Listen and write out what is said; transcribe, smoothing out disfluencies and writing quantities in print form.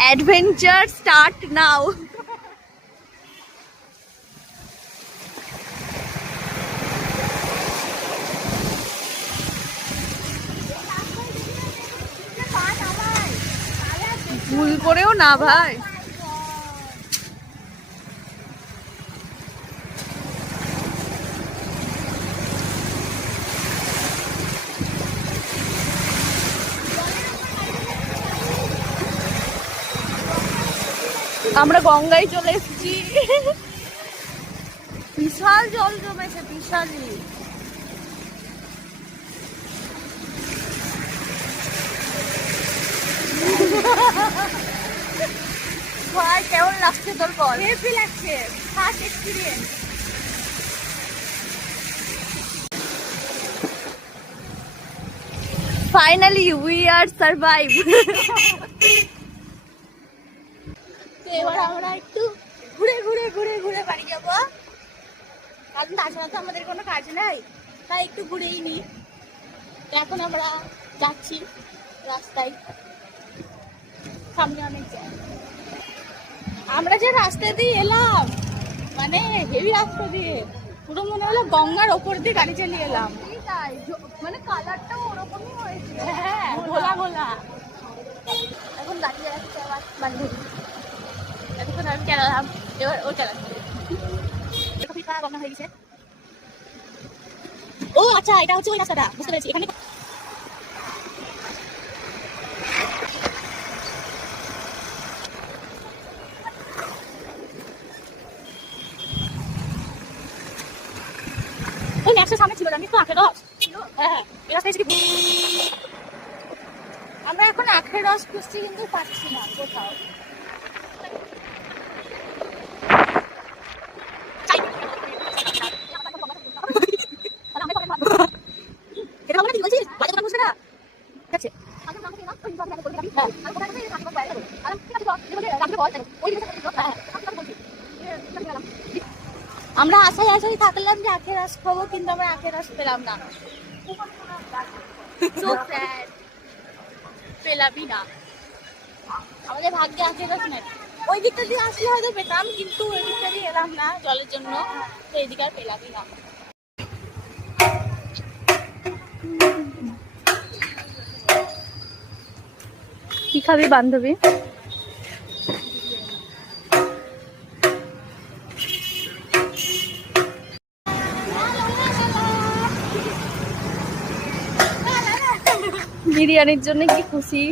Adventure start now. ভুল করেও না ভাই। আমরা গঙ্গায় চলে এসেছি। বিশাল জল জমেছে, বিশালই। ভাই কেমন লাগছে তোর বল? হেভি লাগছে, first experience. Finally we are survive. এবার আমরা একটু ঘুরে ঘুরে ঘুরে ঘুরে বাড়ি যাবো, কারণ তাছাড়া তো আমাদের কোনো কাজ নাই, তাই একটু ঘুরেই নি। এখন আমরা যাচ্ছি রাস্তায়, সামনে অনেক জ্যাম। আমরা যে রাস্তা দিয়ে এলাম, মানে হেভি রাস্তা দিয়ে, পুরো মনে হলো গঙ্গার ওপর দিয়ে গাড়ি চালিয়ে এলাম। মানে কালারটাও ওরকমই হয়েছে, হ্যাঁ ঘোলা ঘোলা। এখন দাঁড়িয়ে যাচ্ছে আবার বান্ধবী, এতক্ষণ আমি চালালাম, এবার ও চালাচ্ছে। গঙ্গা হয়ে গেছে। ও আচ্ছা, এটা হচ্ছে ওই রাস্তাটা, বুঝতে পেরেছি। এখানে ওই ম্যাক্সের সামনে ছিল, জানিস তো, আখের রস। হ্যাঁ, এই রাস্তায় এসে আমরা এখন আখের রস খুঁজছি, কিন্তু পাচ্ছি না কোথাও। আমরা আশায় আশায় থাকলাম যে আখের রস খাবো, কিন্তু আমরা আখের রস পেলাম না। পেলামই না, আমাদের ভাগ্যে আখের রস নেই। ওই দিকটা দিয়ে আসলে হয়তো পেতাম, কিন্তু ওই দিকটা দিয়ে এলাম না জলের জন্য, তো এই দিকে আর পেলামই না। কি খাবি বান্ধবী? বিরিয়ানির জন্য কি খুশি।